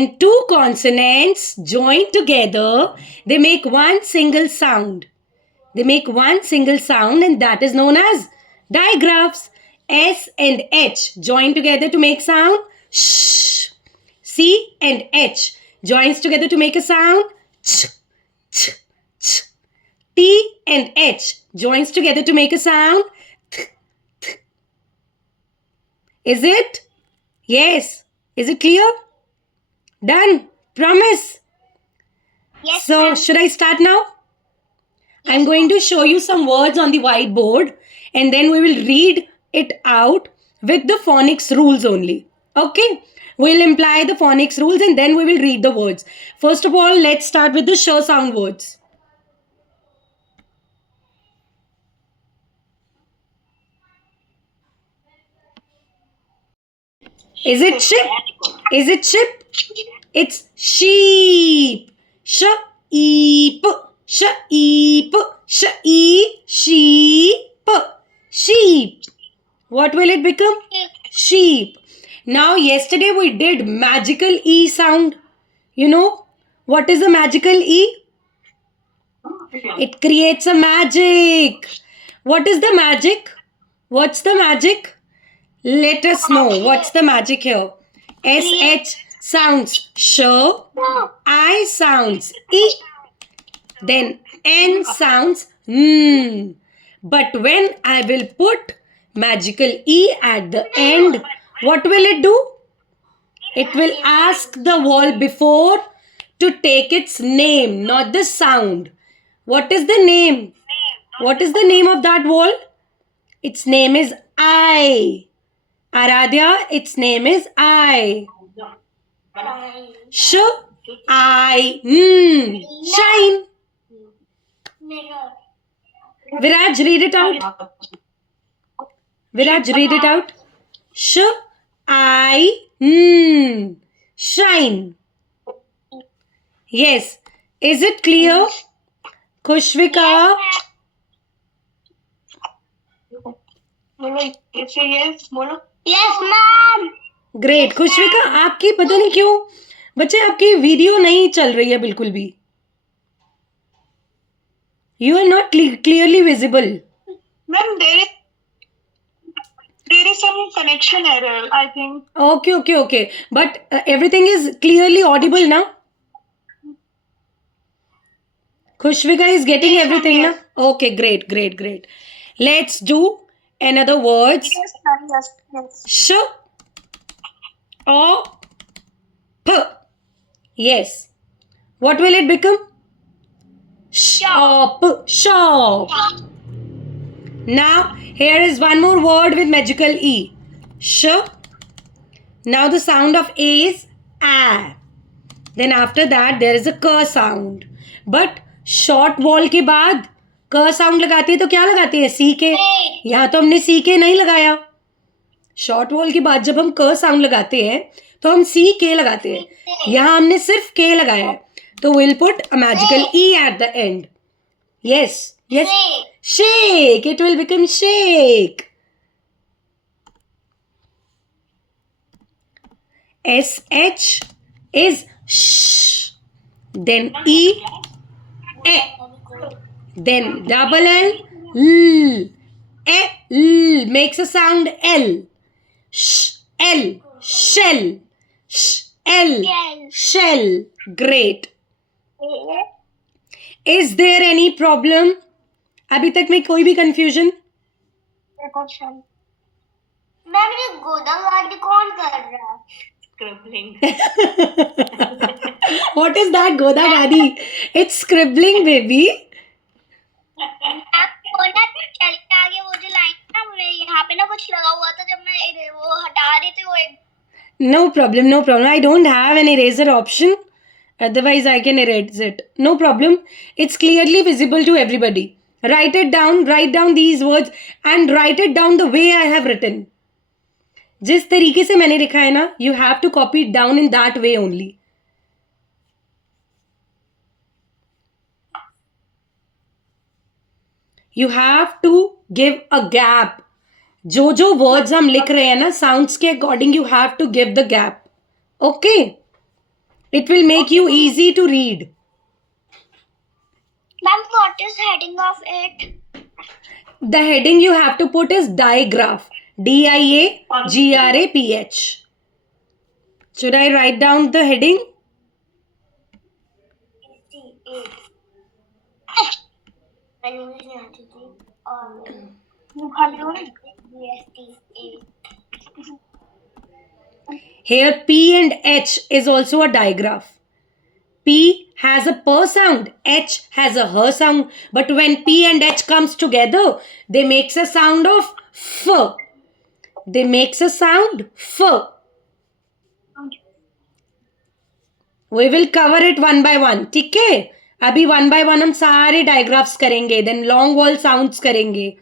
when two consonants join together, they make one single sound. They make one single sound, and that is known as digraphs. S and H join together to make sound sh. C and H joins together to make a sound ch, ch, ch. T and H joins together to make a sound th, th. Is it? Yes. Is it clear? Done. Promise. Yes, So, ma'am. should I start now? I'm going to show you some words on the whiteboard, and then we will read it out with the phonics rules only. Okay? We'll imply the phonics rules and then we will read the words. First of all, let's start with the sh sound words. Is it ship? Is it ship? It's sheep. Sheep. Sheep. Sheep. Sheep. What will it become? Sheep. Now, yesterday we did magical E sound. You know what is a magical E? It creates a magic. What is the magic? What's the magic? Let us know. What's the magic here? SH sounds sh. I sounds E. Then N sounds N. But when I will put magical E at the end, what will it do? It will ask the wall before to take its name, not the sound. What is the name? What is the name of that wall? Its name is I. Aradhya, its name is I. Sh, I, shine. Mirror. Viraj, read it out. Viraj, read it out. Sh, I, shine. Yes. Is it clear? Khushvika? Yes, ma'am. Great. Khushvika, आपकी पता नहीं क्यों बच्चे आपकी video नहीं चल रही है बिल्कुल भी. You are not clearly visible. Ma'am, there is some connection error, I think. Okay. But everything is clearly audible now. Khushvika is getting everything now. Okay, great. Let's do another words. Yes, ma'am, yes. Sh, o, p. Yes. What will it become? Shop. Shop. Now, here is one more word with magical E. Sh. Now, the sound of A is A. Then, after that, there is a K sound. But, short wall के बाद K sound लगाते हैं तो क्या लगाते हैं? C के. यहाँ तो हमने C के नहीं लगाया. शॉर्ट वॉल के बाद जब हम क साउंड लगाते हैं तो हम सी के लगाते हैं. यहाँ हमने सिर्फ के लगाया है. तो will put a magical E at the end. Yes. Shake. It will become shake. SH is sh. Then E. Then double L. L. L makes a sound L. Sh. L. Shell. Sh. L. Shell. Great. Is there any problem? अभी तक में कोई भी confusion? Ma'am ये गोदागादी कौन कर रहा है? Scribbling. What is that Goda Gadi? It's scribbling, baby. वो ना चल के आगे वो जो लाइन ना मेरे यहाँ पे ना कुछ लगा हुआ था जब मैं वो हटा रही थी वो एक. No problem. I don't have an eraser option. Otherwise, I can erase it. No problem. It's clearly visible to everybody. Write it down. Write down these words and write it down the way I have written. जिस तरीके से मैंने लिखा है ना, you have to copy it down in that way only. You have to give a gap. जो words हम लिख रहे हैं ना, sounds के according you have to give the gap. Okay. It will make you easy to read. Ma'am, what is heading of it? The heading you have to put is digraph. DIAGRAPH. Should I write down the heading? Here P and H is also a digraph. P has a per sound, H has a her sound, but when P and H comes together, they makes a sound of F. They makes a sound F. We will cover it one by one. ठीक है? अभी one by one हम सारे digraphs करेंगे. Then long vowel sounds करेंगे.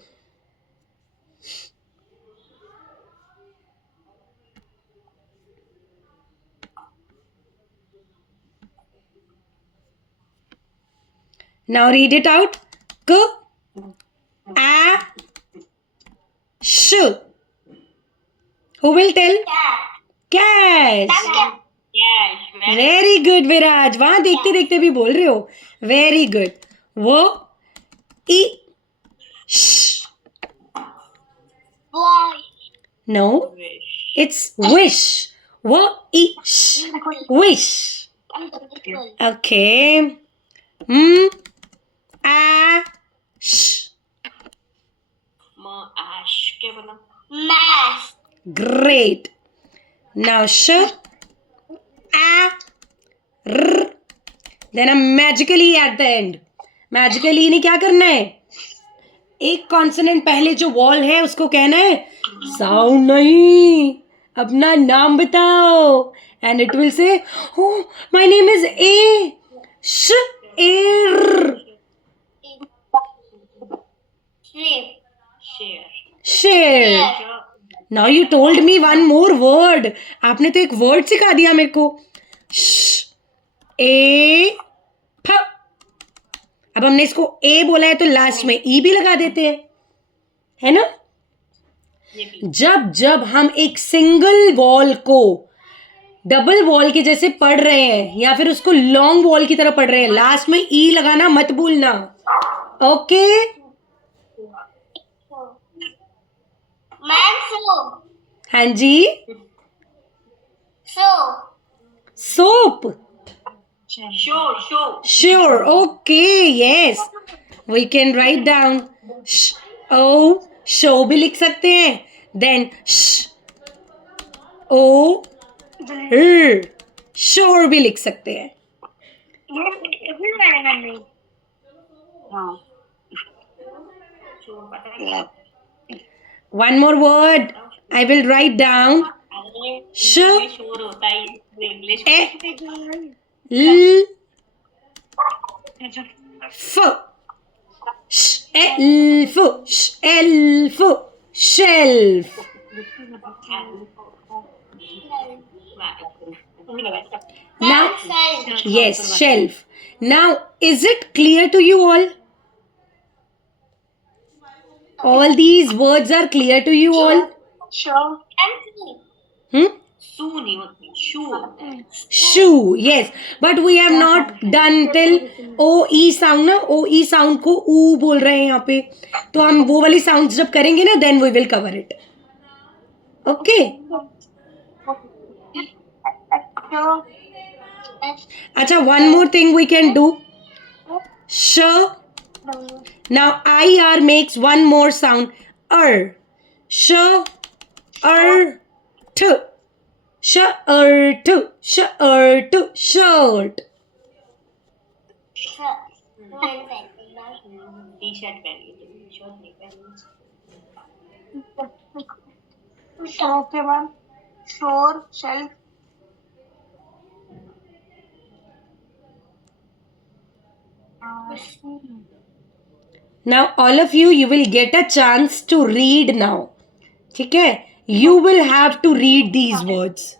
Now read it out. K, A, sh. Who will tell? Cash. Yes. Very good, विराज. वहां देखते देखते भी बोल रहे हो. Very good. वो ई sh. Boy. No, it's wish. वो ई sh. Wish. Okay. A sh. Ash. क्या बना? Math. Great. Now sh, a, r. Then a magical e at the end. Magical e ने क्या करना है? एक कॉन्सोनेंट पहले जो वॉल है उसको कहना है साउंड नहीं, अपना नाम बताओ. And it will say oh my name is a श एर Sleep. Share. शेर. Now you told me one more word. आपने तो एक वर्ड सिखा दिया मेरे को. श ए फ. अब हमने इसको ए बोला है तो लास्ट में ई भी लगा देते हैं, है ना? जब जब हम एक सिंगल वॉल को डबल वॉल के जैसे पढ़ रहे हैं या फिर उसको लॉन्ग वॉल की तरह पढ़ रहे हैं, लास्ट में ई लगाना मत भूलना. ओके? Man, so. हाँ जी. So. Soap. Show. Sure. Okay. Yes. We can write down. O. Show भी लिख सकते हैं. Then O. R. Sure भी लिख सकते हैं. One more word. I will write down. Sh. शोर होता है English L. F. Shelf. Shelf. Shelf. Now, yes, shelf. Now, is it clear to you all? All these words are clear to you all? Sure. सू नहीं होती शू होता है. Shoe, yes. But we have not done till O-E sound ना. O-E sound को ऊ बोल रहे हैं यहाँ पे. तो हम वो वाली sounds जब करेंगे ना, then we will cover it. Okay? अच्छा, one more thing we can do. Sh. Now IR makes one more sound. Sh. T. Shirt. Shirt. Shirt. T shirt पहनी शर्ट नहीं पहनी. Okay, ma'am. Shore, shelf. Now all of you will get a chance to read now. ठीक है? You will have to read these words.